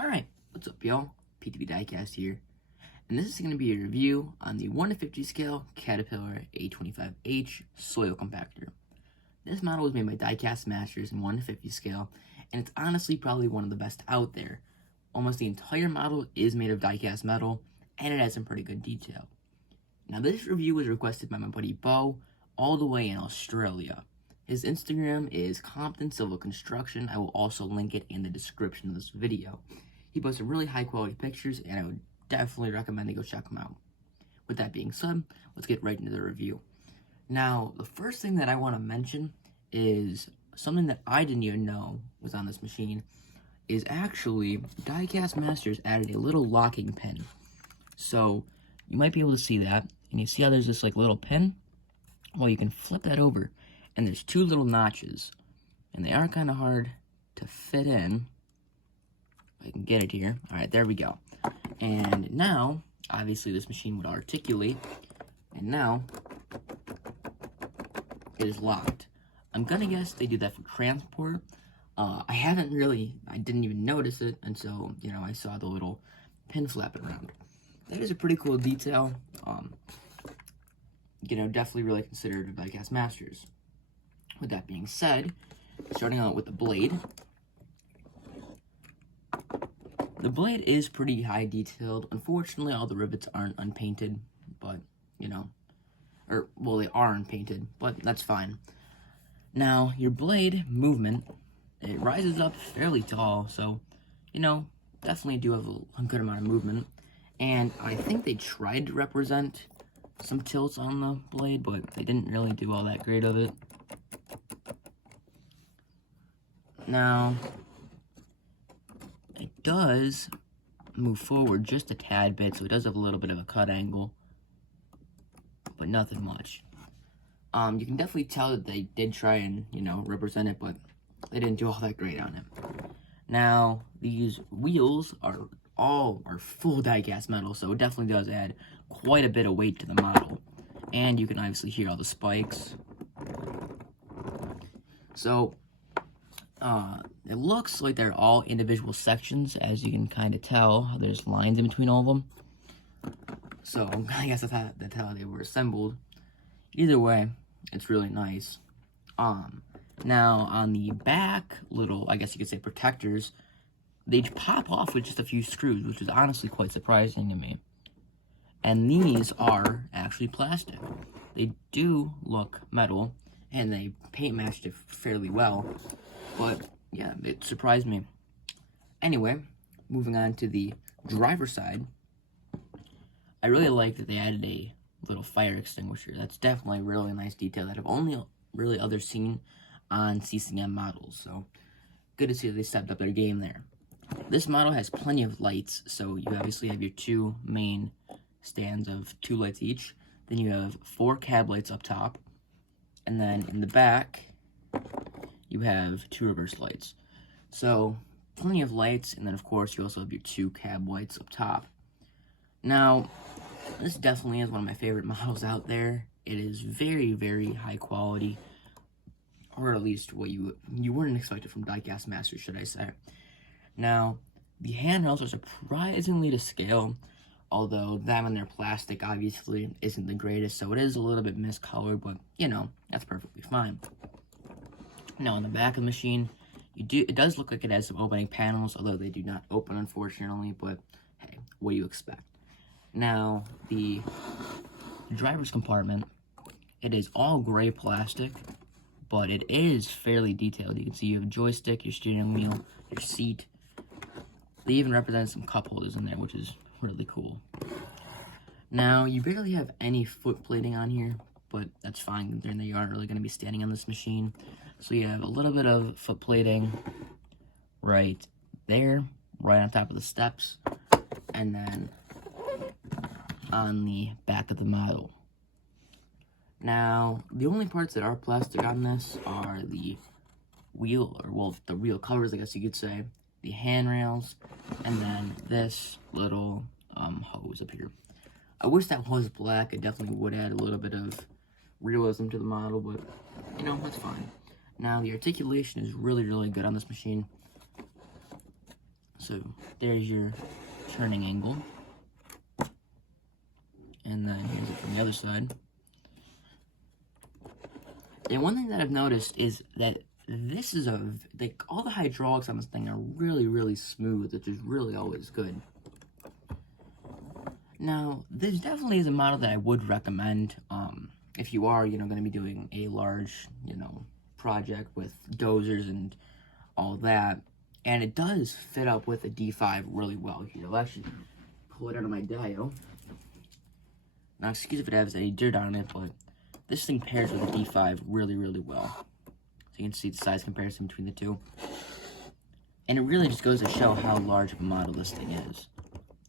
Alright, what's up y'all? PTB Diecast here, and this is going to be a review on the 1 to 50 scale Caterpillar A25H soil compactor. This model was made by Diecast Masters in 1 to 50 scale, and it's honestly probably one of the best out there. Almost the entire model is made of diecast metal, and it has some pretty good detail. Now this review was requested by my buddy Bo, all the way in Australia. His Instagram is Compton Civil Construction. I will also link it in the description of this video. He posts some really high quality pictures, and I would definitely recommend to go check him out. With that being said, let's get right into the review. Now, the first thing that I want to mention is something that I didn't even know was on this machine, is actually Diecast Masters added a little locking pin. So, you might be able to see that, and you see how there's this like little pin? Well, you can flip that over, and there's two little notches, and they are kind of hard to fit in. I can get it here. Alright, there we go. And now, obviously this machine would articulate, and now it is locked. I'm gonna guess they do that for transport. I didn't even notice it until, I saw the little pin flapping around. That is a pretty cool detail. Definitely really considered Diecast Masters. With that being said, starting out with the blade. The blade is pretty high detailed. Unfortunately, all the rivets aren't unpainted, but, they are unpainted, but that's fine. Now, your blade movement, it rises up fairly tall, so, definitely do have a good amount of movement. And I think they tried to represent some tilts on the blade, but they didn't really do all that great of it. Now, it does move forward just a tad bit, so it does have a little bit of a cut angle, but nothing much. You can definitely tell that they did try and, represent it, but they didn't do all that great on it. Now, these wheels are full diecast metal, so it definitely does add quite a bit of weight to the model. And you can obviously hear all the spikes. So, it looks like they're all individual sections, as you can kind of tell. There's lines in between all of them. So, I guess that's how they were assembled. Either way, it's really nice. Now, on the back, little, I guess you could say protectors, they pop off with just a few screws, which is honestly quite surprising to me. And these are actually plastic. They do look metal, and they paint matched it fairly well. But, yeah, it surprised me. Anyway, moving on to the driver's side, I really like that they added a little fire extinguisher. That's definitely a really nice detail that I've only really seen on CCM models. So, good to see that they stepped up their game there. This model has plenty of lights, so you obviously have your two main stands of 2 lights each. Then you have 4 cab lights up top, and then in the back, you have 2 reverse lights. So, plenty of lights, and then of course you also have your 2 cab lights up top. Now, this definitely is one of my favorite models out there. It is very, very high quality, or at least what you wouldn't expect it from Diecast Masters, should I say. Now, the handrails are surprisingly to scale, although them and their plastic obviously isn't the greatest, so it is a little bit miscolored, but, that's perfectly fine. Now, on the back of the machine, it does look like it has some opening panels, although they do not open, unfortunately, but, hey, what do you expect? Now, the driver's compartment, it is all gray plastic, but it is fairly detailed. You can see you have a joystick, your steering wheel, your seat. They even represent some cup holders in there, which is really cool. Now, you barely have any foot plating on here, but that's fine considering that you aren't really going to be standing on this machine. So you have a little bit of foot plating right there, right on top of the steps, and then on the back of the model. Now, the only parts that are plastic on this are the wheel, the wheel covers, I guess you could say, the handrails, and then this little hose up here. I wish that was black. It definitely would add a little bit of realism to the model, but, that's fine. Now, the articulation is really, really good on this machine. So there's your turning angle. And then here's it from the other side. And one thing that I've noticed is that this is like, all the hydraulics on this thing are really, really smooth, which is really always good. Now, this definitely is a model that I would recommend, if you are, going to be doing a large, project with dozers and all that. And it does fit up with a D5 really well. I'll actually pull it out of my dial. Now, excuse if it has any dirt on it, but this thing pairs with a D5 really, really well. So you can see the size comparison between the two. And it really just goes to show how large of a model this thing is.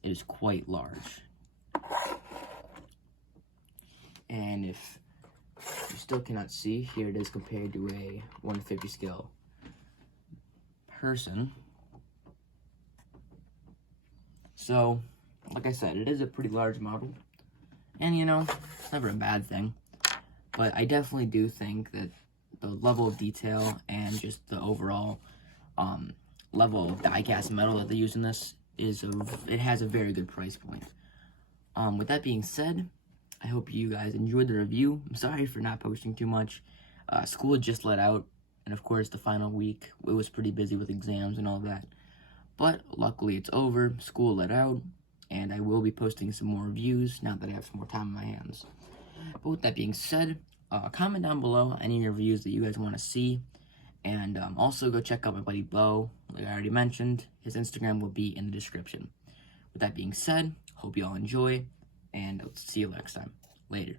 It is quite large. And if you still cannot see, here it is compared to a 150 scale person. So, like I said, it is a pretty large model. And, it's never a bad thing. But I definitely do think that the level of detail and just the overall level of die-cast metal that they use in this it has a very good price point. With that being said, I hope you guys enjoyed the review. I'm sorry for not posting too much. School just let out, and of course the final week, it was pretty busy with exams and all that. But luckily it's over, school let out, and I will be posting some more reviews now that I have some more time on my hands. But with that being said, comment down below any reviews that you guys want to see. And also go check out my buddy Bo, like I already mentioned. His Instagram will be in the description. With that being said, hope you all enjoy, and I'll see you next time. Later.